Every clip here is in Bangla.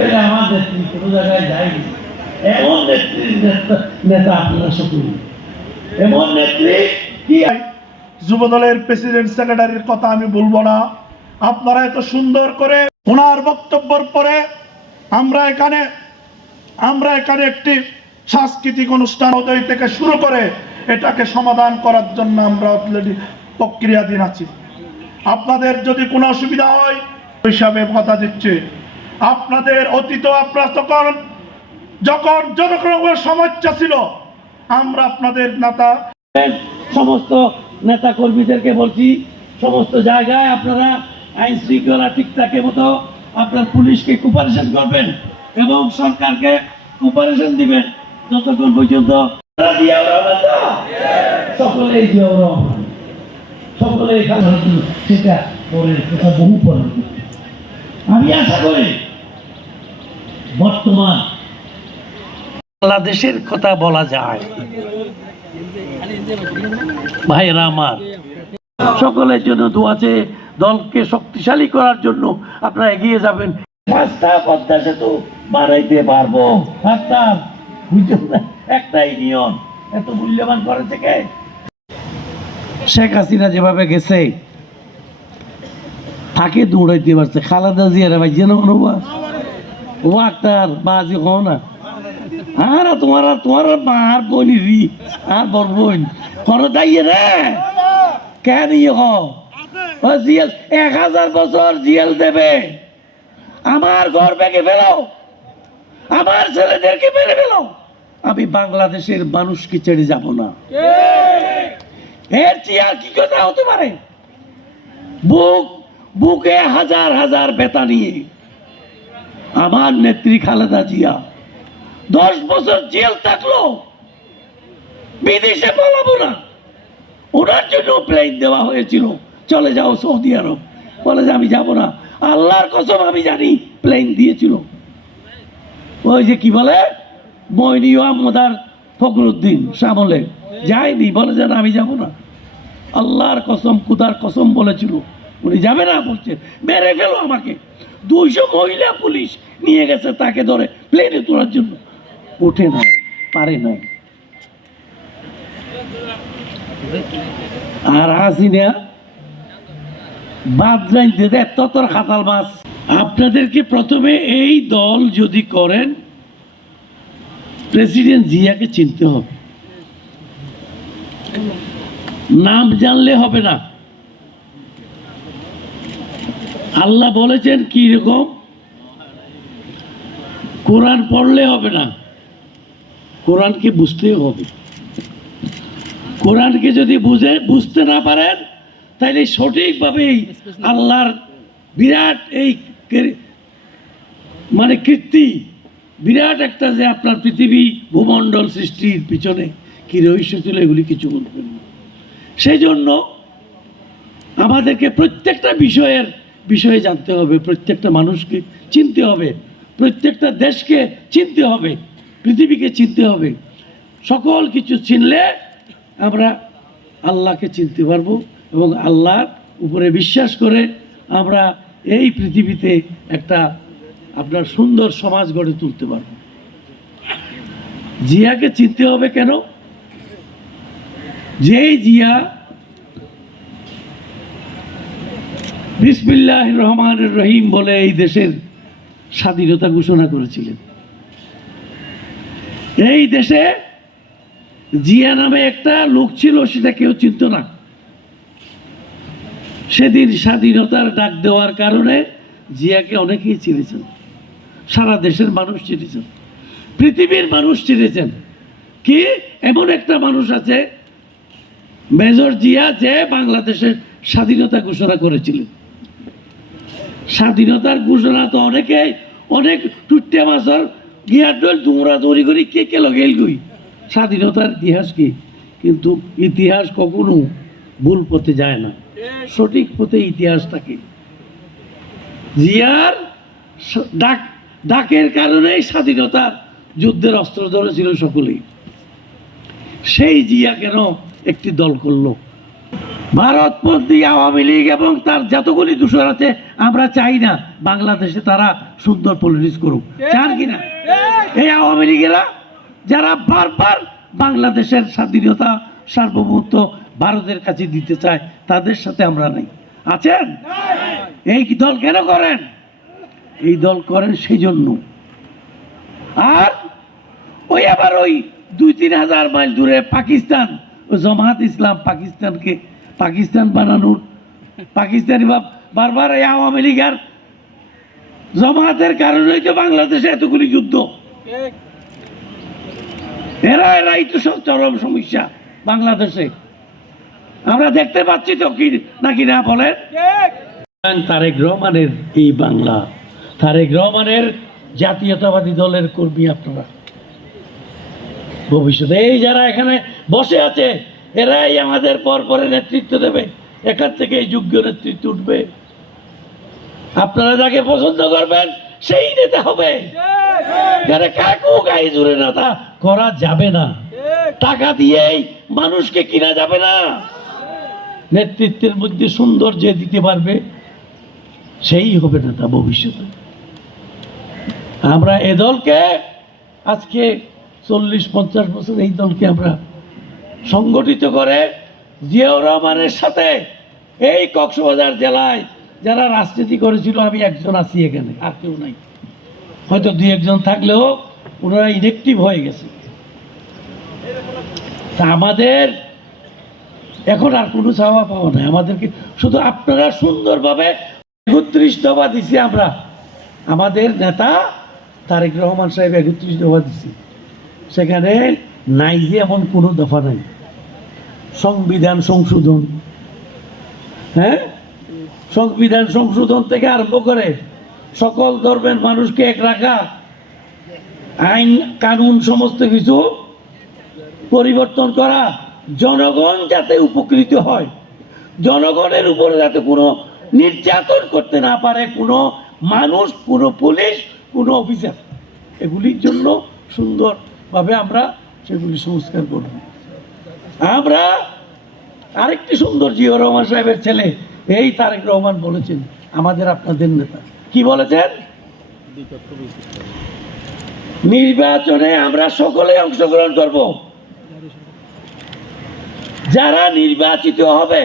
ফেলে আমার নেত্রী কোনো জায়গায় যায়নি। এমন নেত্রীর নেতা- নেতা আপনারা সকলে এমন নেত্রী কি যুবদলের প্রেসিডেন্ট সেক্রেটারির কথা আমি বলব না। আপনারা এত সুন্দর করে ওনার বক্তব্যের পরে আমরা এখানে আমরা এখানে একটি সাংস্কৃতিক অনুষ্ঠান উদয় থেকে শুরু করে এটাকে সমাধান করার জন্য আমরা অলরেডি প্রক্রিয়াধীন আছি। আপনাদের যদি কোনো অসুবিধা হয় হিসাবে কথা দিচ্ছে। আপনাদের অতীত আপনারা তখন যখন জনগণের সমস্যা ছিল, আমরা আপনাদের নেতা সমস্ত নেতা কর্মীদেরকে বলছি, সমস্ত জায়গায় আপনারা আইন শৃঙ্খলা ঠিক থাকে মতো আপনার পুলিশকে কুপারেশন করবেন এবং সরকারকে কুপারেশন দিবেন যতক্ষণ পর্যন্ত সকলেই সকলে সেটা সেটা বহু পরে। আমি আশা করি বর্তমান বাংলাদেশের কথা বলা যায়। ভাইরা আমার, সকলের জন্য দোয়াছে দলকে শক্তিশালী করার জন্য আপনারা এগিয়ে যাবেন। পাঁচটা পদ্মা সেতু বাড়াইতে পারব। নিয়ম, এত মূল্যবান করে শেখ হাসিনা যেভাবে গেছে, তাকে দৌড়াইতে পারছে। খালাদা জিয়ারে ভাই যেন অনুভব ও আক্তার বাজি কও না। আর তোমার আর তোমার আর বোন রি, আর বড় বোন। করো দাইয়ে রে। কেন ইয়ে হ জিএল, এক হাজার বছর জিএল দেবে। আমার ঘর ভেঙে ফেলো। আমার ছেলেদেরকে মেরে ফেলো। আমি বাংলাদেশের মানুষকে ছেড়ে যাব না। এর চেয়ে কি কথা হতে পারে? বুক, বুকে হাজার হাজার বেতা নিয়ে। আমার নেত্রী খালেদা জিয়া। দশ বছর জেল থাকল। বিদেশে পালাবো না। ওনার জন্য প্লেন দেওয়া হয়েছিল। চলে যাও সৌদি আরব। বলে যে আমি যাব না। আল্লাহর কসম আমি জানি প্লেন দিয়েছিল। ওই যে কি বলে? মইনি আহমদার ফখরুদ্দিন শ্যামলে। যায়নি। বলে যে আমি যাব না। আল্লাহর কসম কুদার কসম বলেছিল। উনি যাবে না বলছে, মেরে ফেলো আমাকে। দুইশো মহিলা পুলিশ নিয়ে গেছে তাকে ধরে, প্লেনে তোলার জন্য। ওঠে নাই, পারে নাই। আর হাসিনা, বাদ রাইতে ততর খাতাল মাছ। আপনাদেরকে প্রথমে এই দল যদি করেন, প্রেসিডেন্ট জিয়াকে চিনতে হবে। নাম জানলে হবে না। আল্লাহ বলেছেন কি রকম? কোরআন পড়লে হবে না। কোরআনকে বুঝতেও হবে। কোরআনকে যদি বুঝে, বুঝতে না পারেন তাহলে সঠিকভাবে এই আল্লাহর বিরাট এই মানে কীর্তি, বিরাট একটা যে আপনার পৃথিবী ভূমণ্ডল সৃষ্টির পিছনে কি রহস্য ছিল, এগুলি কিছু বলবেন না। সেই জন্য আমাদেরকে প্রত্যেকটা বিষয়ের বিষয়ে জানতে হবে, প্রত্যেকটা মানুষকে চিনতে হবে, প্রত্যেকটা দেশকে চিনতে হবে, পৃথিবীকে চিনতে হবে। সকল কিছু চিনলে আমরা আল্লাহকে চিনতে পারব এবং আল্লাহর উপরে বিশ্বাস করে আমরা এই পৃথিবীতে একটা আপনার সুন্দর সমাজ গড়ে তুলতে পারব। জিয়াকে চিনতে হবে কেন? যেই জিয়া বিসমিল্লাহ রহমান রহিম বলে এই দেশের স্বাধীনতা ঘোষণা করেছিলেন। এই দেশে জিয়া নামে একটা লোক ছিল, সেটা কেউ চিনত না। সেদিন স্বাধীনতার ডাক দেওয়ার কারণে জিয়াকে অনেকেই চিনেছেন। সারা দেশের মানুষ চিনেছেন। পৃথিবীর মানুষ চিনেছেন। কি? এমন একটা মানুষ আছে, মেজর জিয়া, যে বাংলাদেশের স্বাধীনতা ঘোষণা করেছিলেন। স্বাধীনতার ঘোষণা তো অনেকে অনেক টুট্টে মাছর গিয়ার ডোল দুমরা দৌড়ি করি কে কে লগেল গই স্বাধীনতার ইতিহাস কি? কিন্তু ইতিহাস কখনো ভুল পথে যায় না। সঠিক পথে ইতিহাস থাকে জিয়ার ডাক, ডাকের কারণেই স্বাধীনতা যুদ্ধের অস্ত্র ধরেছিল সকলেই। সেই জিয়া কেন একটি দল করল? ভারতপন্থী আওয়ামী লীগ এবং তার যতগুলি দূষণ আছে, আমরা চাই না বাংলাদেশে তারা সুন্দর পলিটিক্স করুক। চান কিনা এই আওয়ামী লীগেরা যারা বারবার বাংলাদেশের স্বাধীনতা, সার্বভৌমত্ব ভারতের কাছে দিতে চায়, তাদের সাথে আমরা নাই। আছেন? এই দল কেন করেন? এই দল করেন সেই জন্য আর ওই আবার ওই দুই তিন হাজার মাইল দূরে পাকিস্তান জমাত ইসলাম পাকিস্তানকে পাকিস্তান বানানোর। পাকিস্তানি বা বারবার এই আওয়ামী লীগ আর জমাতের কারণেই তো বাংলাদেশে এতগুলি যুদ্ধ। এরা, এরাই তো সব চরম সমস্যা বাংলাদেশে। আমরা দেখতে পাচ্ছি তো কি নাকি না বলেন? তারেক রহমানের এই বাংলা, তারেক রহমানের জাতীয়তাবাদী দলের কর্মী আপনারা। ভবিষ্যতে এই যারা এখানে বসে আছে এরাই আমাদের পর পরে নেতৃত্ব দেবে। এখান থেকে এই যোগ্য নেতৃত্ব উঠবে। আপনারা যাকে পছন্দ করবেন, সেই নেতা হবে। কাকু গায়ে জুড়ে না, তা করা যাবে না। টাকা দিয়েই মানুষকে কিনা যাবে না। নেতৃত্বের মধ্যে সুন্দর যে দিতে পারবে, সেই হবে নেতা ভবিষ্যতে। আমরা এ দলকে আজকে চল্লিশ, পঞ্চাশ বছর এই দলকে আমরা সংগঠিত করে জিয়াউর রহমানের সাথে এই কক্সবাজার জেলায় যারা রাজনীতি করেছিল, আমি একজন আছি এখানে, আর কেউ নাই। হয়তো দুই একজন থাকলেও ওনারা ইনেকটিভ হয়ে গেছে। তা আমাদের এখন আর কোনো চাওয়া পাওয়া নাই। আমাদেরকে শুধু আপনারা সুন্দরভাবে একত্রিশ দফা দিছি আমরা। আমাদের নেতা তারেক রহমান সাহেব একত্রিশ দফা দিছি। সেখানে নাই যে এমন কোনো দফা নাই। সংবিধান সংশোধন। হ্যাঁ? সংবিধান সংশোধন থেকে আরম্ভ করে সকল ধর্মের মানুষকে এক রাখা, আইন, কানুন, সমস্ত কিছু পরিবর্তন করা জনগণ যাতে উপকৃত হয়, জনগণের উপরে যাতে কোনো নির্যাতন করতে না পারে, কোনো মানুষ, কোনো পুলিশ, কোনো অফিসার। এগুলির জন্য সুন্দরভাবে আমরা সেগুলি সংস্কার করব। আমরা আরেকটি সুন্দর জিও রহমান সাহেবের ছেলে, এই তারেক রহমান বলেছেন, আমাদের আপনাদের নেতা। কি বলেছেন? নির্বাচনে আমরা সকলে অংশগ্রহণ করব। যারা নির্বাচিত হবে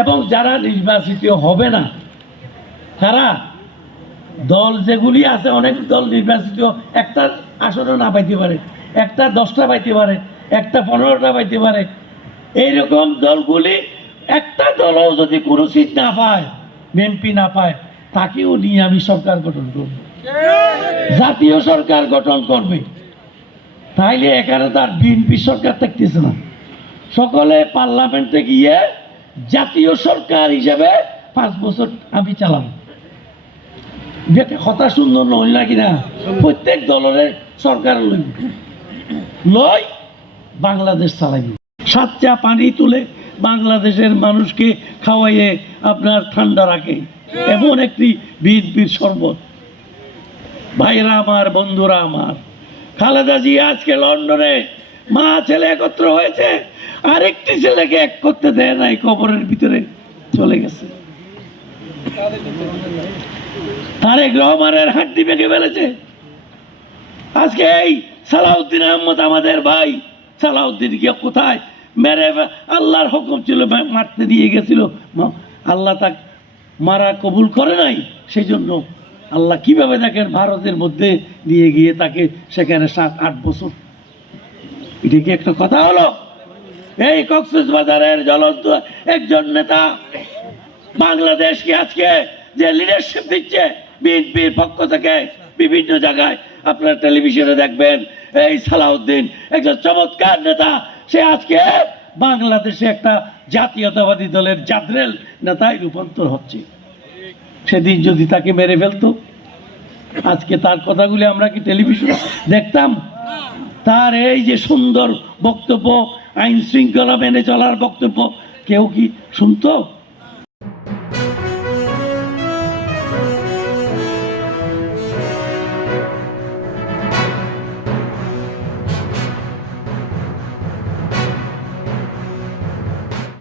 এবং যারা নির্বাচিত হবে না, তারা দল যেগুলি আছে, অনেক দল নির্বাচিত, একটা আসনও না পাইতে পারে। একটা দশটা পাইতে পারে, একটা পনেরোটা পাইতে পারে। এইরকম দলগুলি, একটা দলও যদি কোনো সিট না পায় এমপি না পায়, তাকেও নিয়ে আমি সরকার গঠন করব। জাতীয় সরকার গঠন করবে। তাইলে এখানে তার বিএনপি সরকার থাকতেছে না। সকলে পার্লামেন্টে গিয়ে জাতীয় সরকার হিসেবে পাঁচ বছর আমি চালাম যেটা কথা সুন্দর নয় না কিনা? প্রত্যেক দলের সরকার লইব। লয়, বাংলাদেশ চালাইব সাচ্চা পানি তুলে বাংলাদেশের মানুষকে খাওয়াইয়ে আপনার ঠান্ডা রাখে। এমন একটি বিএনপির শরবত। ভাইরা আমার, বন্ধুরা আমার, খালেদা জি আজকে লন্ডনে, মা ছেলে একত্র হয়েছে, আরেকটি ছেলেকে এক করতে দেয় নাই, কবরের ভিতরে চলে গেছে। তারেক রহমানের হাড্ডি ভেঙে ফেলেছে। আজকে এই সালাউদ্দিন আহমদ আমাদের ভাই। সালাউদ্দিন গিয়ে কোথায়? মেরে আল্লাহর হুকুম ছিল মারতে দিয়ে গেছিল। আল্লাহ তাকে মারা কবুল করে নাই? সেই জন্য আল্লাহ কীভাবে দেখেন ভারতের মধ্যে নিয়ে গিয়ে তাকে সেখানে সাত, আট বছর? এটা কি একটা কথা হলো? এই কক্সবাজারের জ্বলন্ত একজন নেতা বাংলাদেশকে আজকে যে লিডারশিপ দিচ্ছে, বিএনপির পক্ষ থেকে বিভিন্ন জায়গায় আপনারা টেলিভিশনে দেখবেন, এই সালাউদ্দিন একজন চমৎকার নেতা। সে আজকে বাংলাদেশে একটা জাতীয়তাবাদী দলের জাদরেল নেতায় রূপান্তর হচ্ছে। সেদিন যদি তাকে মেরে ফেলতো, আজকে তার কথাগুলি আমরা কি টেলিভিশনে দেখতাম? তার এই যে সুন্দর বক্তব্য আইন শৃঙ্খলা মেনে চলার বক্তব্য, কেউ কি শুনতো?